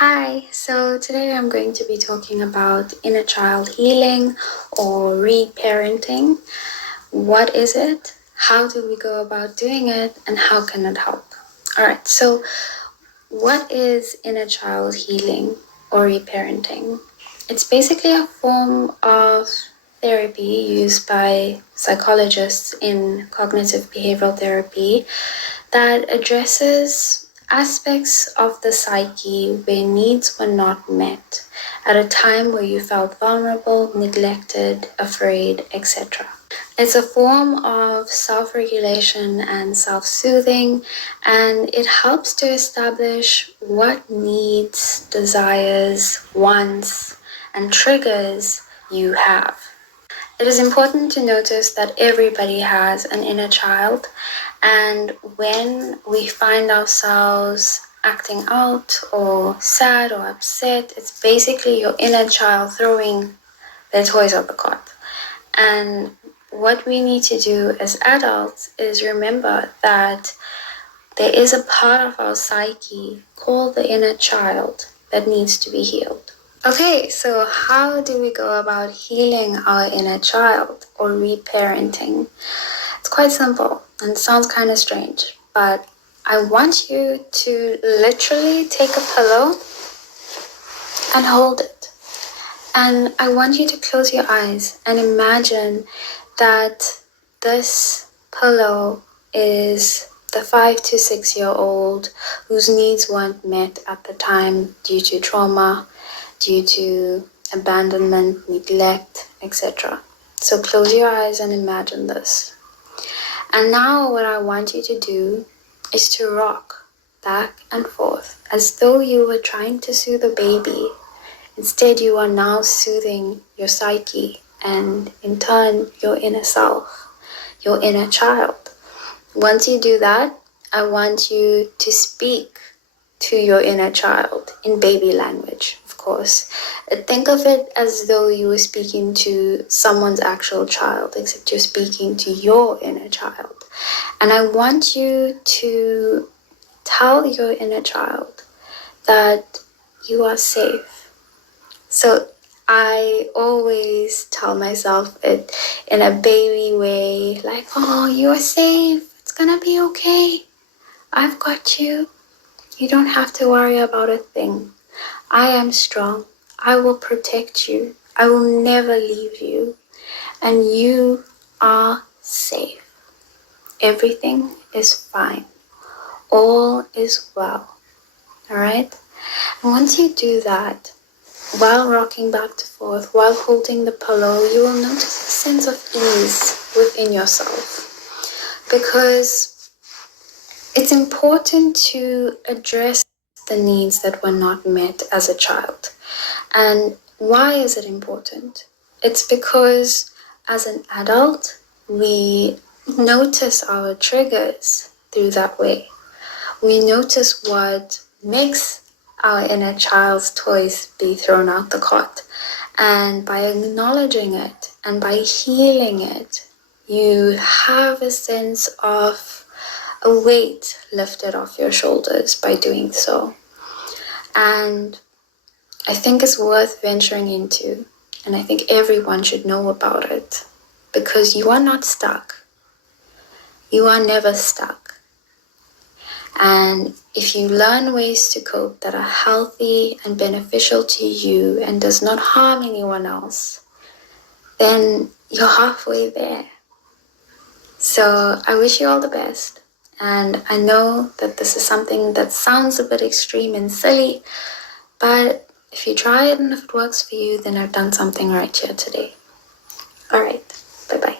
Hi, so today I'm going to be talking about inner child healing or reparenting. What is it? How do we go about doing it? And how can it help? Alright, so what is inner child healing or reparenting? It's basically a form of therapy used by psychologists in cognitive behavioral therapy that addresses aspects of the psyche where needs were not met at a time where you felt vulnerable, neglected, afraid, etc. It's a form of self-regulation and self-soothing, and it helps to establish what needs, desires, wants, and triggers you have. It is important to notice that everybody has an inner child, and when we find ourselves acting out or sad or upset, it's basically your inner child throwing their toys out the cot. And what we need to do as adults is remember that there is a part of our psyche called the inner child that needs to be healed. Okay, so how do we go about healing our inner child or reparenting? It's quite simple and sounds kind of strange, but I want you to literally take a pillow and hold it. And I want you to close your eyes and imagine that this pillow is the 5 to 6 year old whose needs weren't met at the time due to trauma, due to abandonment, neglect, etc. So close your eyes and imagine this. And now what I want you to do is to rock back and forth as though you were trying to soothe a baby. Instead, you are now soothing your psyche and in turn your inner self, your inner child. Once you do that, I want you to speak to your inner child in baby language, of course. Think of it as though you were speaking to someone's actual child, except you're speaking to your inner child. And I want you to tell your inner child that you are safe. So I always tell myself it in a baby way, like, oh, you are safe. It's gonna be okay. I've got you. You don't have to worry about a thing. I am strong. I will protect you. I will never leave you. And you are safe. Everything is fine. All is well. Alright? And once you do that, while rocking back and forth, while holding the pillow, you will notice a sense of ease within yourself. Because it's important to address the needs that were not met as a child. And why is it important? It's because as an adult, we notice our triggers through that way. We notice what makes our inner child's toys be thrown out the cot. And by acknowledging it and by healing it, you have a sense of a weight lifted off your shoulders by doing so. And I think it's worth venturing into, and I think everyone should know about it, because you are not stuck. You are never stuck. And if you learn ways to cope that are healthy and beneficial to you and does not harm anyone else, then you're halfway there. So I wish you all the best. And I know that this is something that sounds a bit extreme and silly, but if you try it and if it works for you, then I've done something right here today. All right, bye-bye.